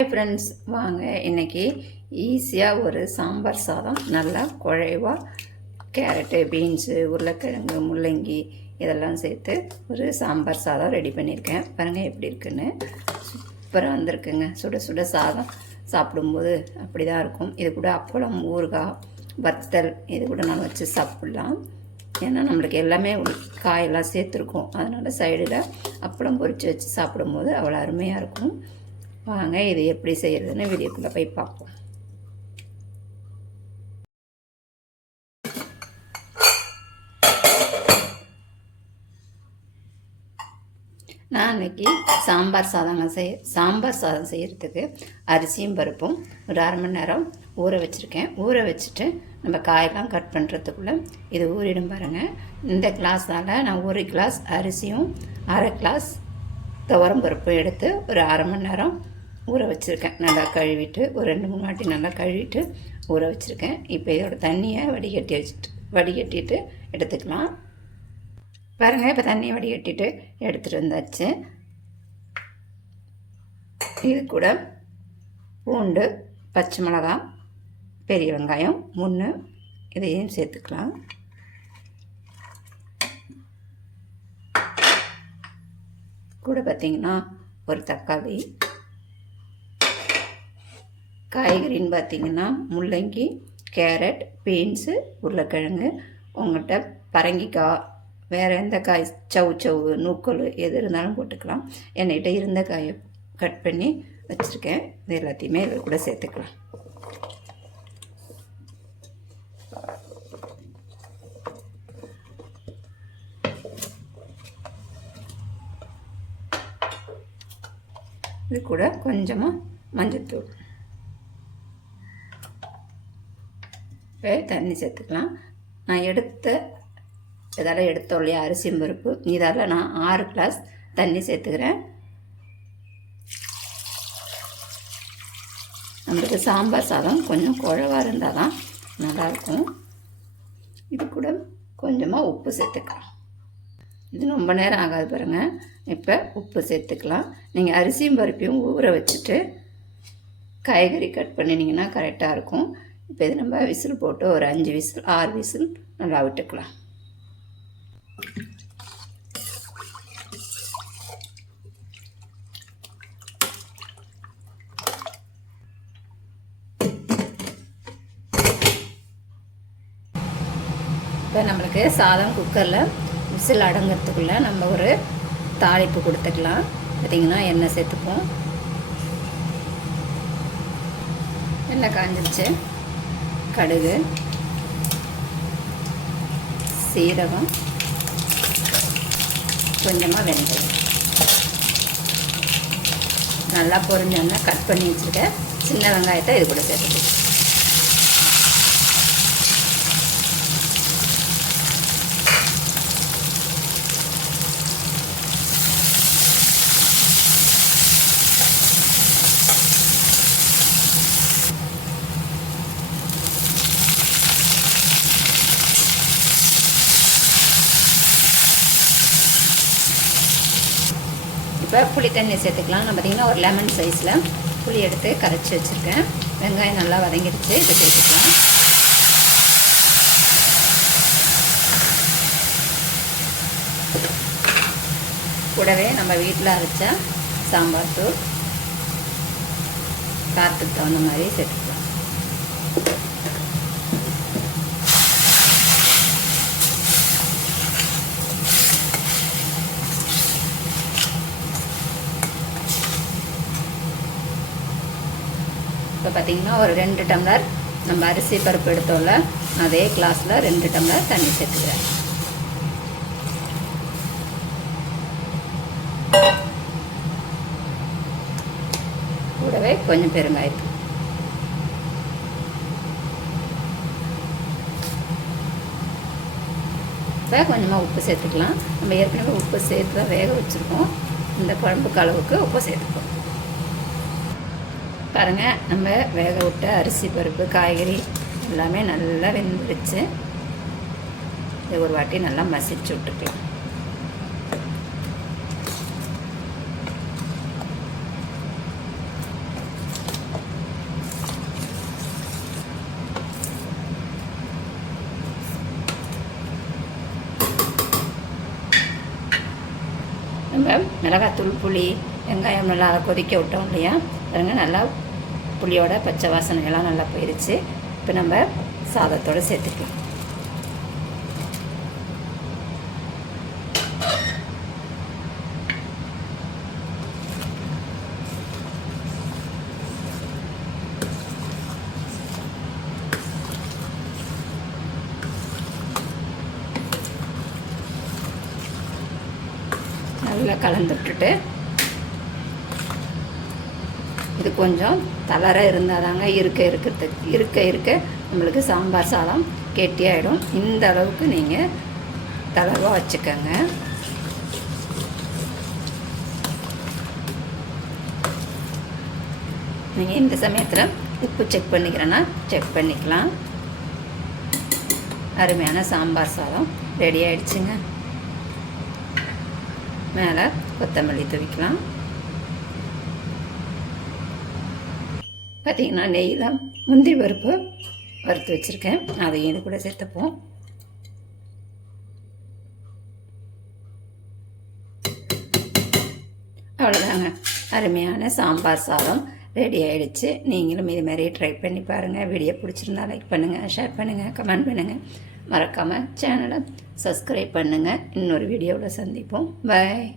Friends, வாங்க இன்றைக்கி ஈஸியாக ஒரு சாம்பார் சாதம் நல்லா குழைவாக கேரட்டு, பீன்ஸு, உருளைக்கிழங்கு, முள்ளங்கி இதெல்லாம் சேர்த்து ஒரு சாம்பார் சாதம் ரெடி பண்ணியிருக்கேன். பாருங்கள் எப்படி இருக்குன்னு. சூப்பராக வந்திருக்குங்க. சுட சுட சாதம் சாப்பிடும்போது அப்படி தான் இருக்கும். இது கூட அப்பளம், ஊறுகாய், வத்தல் இது கூட நான் வச்சு சாப்பிட்லாம். ஏன்னா நம்மளுக்கு எல்லாமே காயெல்லாம் சேர்த்துருக்கோம். அதனால் சைடில் அப்பளம் பொரித்து வச்சு சாப்பிடும்போது அவ்வளோ அருமையாக இருக்கும். வாங்க இது எப்படி செய்கிறதுன்னு வீடியோக்குள்ளே போய் பார்ப்போம். நான் இன்றைக்கி சாம்பார் சாதம் செய்கிறதுக்கு அரிசியும் பருப்பும் ஒரு அரை மணி நேரம் ஊற வச்சுருக்கேன். ஊற வச்சுட்டு நம்ம காயெல்லாம் கட் பண்ணுறதுக்குள்ளே இது ஊறிடும் பாருங்கள். இந்த கிளாஸால் நான் 1 கிளாஸ் அரிசியும் அரை கிளாஸ் துவரம் பருப்பும் எடுத்து ஒரு அரை மணி நேரம் ஊற வச்சுருக்கேன். நல்லா கழுவிட்டு ஒரு 2-3 வாட்டி நல்லா கழுவிட்டு ஊற வச்சுருக்கேன். இப்போ இதோட தண்ணியை வடிகட்டிட்டு எடுத்துக்கலாம். பாருங்கள், இப்போ தண்ணியை வடிகட்டிட்டு எடுத்துகிட்டு வந்தாச்சு. இது கூட பூண்டு, பச்சை மிளகாய், பெரிய வெங்காயம் 3 இதையும் சேர்த்துக்கலாம். கூட பார்த்திங்கன்னா ஒரு தக்காளி, காய்கறின்னு பார்த்திங்கன்னா முள்ளங்கி, கேரட், பீன்ஸு, உருளைக்கிழங்கு, உங்கள்கிட்ட பரங்கிக்காய், வேறு எந்த காய், சவு, நூக்கல் எது இருந்தாலும் போட்டுக்கலாம். என்கிட்ட இருந்த காயை கட் பண்ணி வச்சுருக்கேன். இது எல்லாத்தையுமே இதில் கூட சேர்த்துக்கலாம். இது கூட கொஞ்சமாக மஞ்சள்தூள், தண்ணி சேர்த்துக்கலாம். நான் இதால் எடுத்தோம் இல்லையா அரிசி பருப்பு, இதால் நான் 6 கிளாஸ் தண்ணி சேர்த்துக்கிறேன். நம்மளுக்கு சாம்பார் சாதம் கொஞ்சம் குழவாக இருந்தால் தான் நல்லாயிருக்கும். இது கூட கொஞ்சமாக உப்பு சேர்த்துக்கலாம். இது ரொம்ப நேரம் ஆகாது பாருங்கள். இப்போ உப்பு சேர்த்துக்கலாம். நீங்கள் அரிசியும் பருப்பையும் ஊற வச்சுட்டு காய்கறி கட் பண்ணினீங்கன்னா கரெக்டாக இருக்கும். இப்போ இது நம்ம விசில் போட்டு ஒரு 5 விசில் 6 விசில் நல்லா விட்டுக்கலாம். இப்போ நம்மளுக்கு சாதம் குக்கரில் விசில் அடங்கிறதுக்குள்ளே நம்ம ஒரு தாளிப்பு கொடுத்துக்கலாம். பார்த்திங்கன்னா எண்ணெய் சேர்த்துப்போம். எண்ணெய் காஞ்சிருச்சு. கடுகு, சீரகம், கொஞ்சமாக வெந்தயம் நல்லா பொரிஞ்சோன்னா கட் பண்ணி வச்சுருக்க சின்ன வெங்காயத்தை இது கூட சேர்த்துக்கலாம். இப்போ புளி தண்ணி சேர்த்துக்கலாம். நான் பார்த்திங்கன்னா ஒரு லெமன் சைஸில் புளி எடுத்து கரைச்சி வச்சுருக்கேன். வெங்காயம் நல்லா வதங்கிடுச்சு. இதை சேர்த்துக்கலாம். கூடவே நம்ம வீட்டில் அரைச்ச சாம்பார் தூள் காரத்துக்கு தகுந்த மாதிரி சேர்த்துக்கலாம். இப்போ பார்த்திங்கன்னா ஒரு 2 டம்ளர் நம்ம அரிசி பருப்பு எடுத்தோம்ல அதே கிளாஸில் 2 டம்ளர் தண்ணி சேர்த்துக்கிறேன். கூடவே கொஞ்சம் பெருங்காயம், இப்போ கொஞ்சமாக உப்பு சேர்த்துக்கலாம். நம்ம ஏற்கனவே உப்பு சேர்த்து தான் வேக வச்சுருக்கோம். இந்த குழம்புக்கு அளவுக்கு உப்பு சேர்த்துப்போம். பாருங்கள், நம்ம வேக விட்ட அரிசி பருப்பு காய்கறி எல்லாமே நல்லா வெந்துருச்சு. இதை ஒரு வாட்டி நல்லா மசிச்சு விட்டுக்கலாம். நம்ம மிளகாத்தூள் புளி வெங்காயம் நல்லா அதை கொதிக்க விட்டோம் இல்லையா, பாருங்க நல்லா புளியோட பச்சை வாசனைகள்லாம் நல்லா போயிடுச்சு. இப்போ நம்ம சாதத்தோடு சேர்த்துக்கலாம். நல்லா கலந்து விட்டுட்டு இது கொஞ்சம் தளர இருந்தால் தாங்க இருக்க நம்மளுக்கு சாம்பார் சாதம் கெட்டியாயிடும். இந்த அளவுக்கு நீங்கள் தளர்வாக வச்சுக்கோங்க. நீங்கள் இந்த சமயத்தில் உப்பு செக் பண்ணிக்கிறேன்னா செக் பண்ணிக்கலாம். அருமையான சாம்பார் சாதம் ரெடி ஆயிடுச்சுங்க. மேலே கொத்தமல்லி தூவிக்கலாம். பார்த்திங்கன்னா நெய்யில் முந்திரி பருப்பு வறுத்து வச்சுருக்கேன், அதையும் இது கூட சேர்த்துப்போம். அவ்வளோதாங்க, அருமையான சாம்பார் சாதம் ரெடி ஆகிடுச்சு. நீங்களும் இது மாதிரி ட்ரை பண்ணி பாருங்கள். வீடியோ பிடிச்சிருந்தா லைக் பண்ணுங்கள், ஷேர் பண்ணுங்கள், கமெண்ட் பண்ணுங்கள். மறக்காமல் சேனலை சப்ஸ்கிரைப் பண்ணுங்கள். இன்னொரு வீடியோவில் சந்திப்போம். பாய்.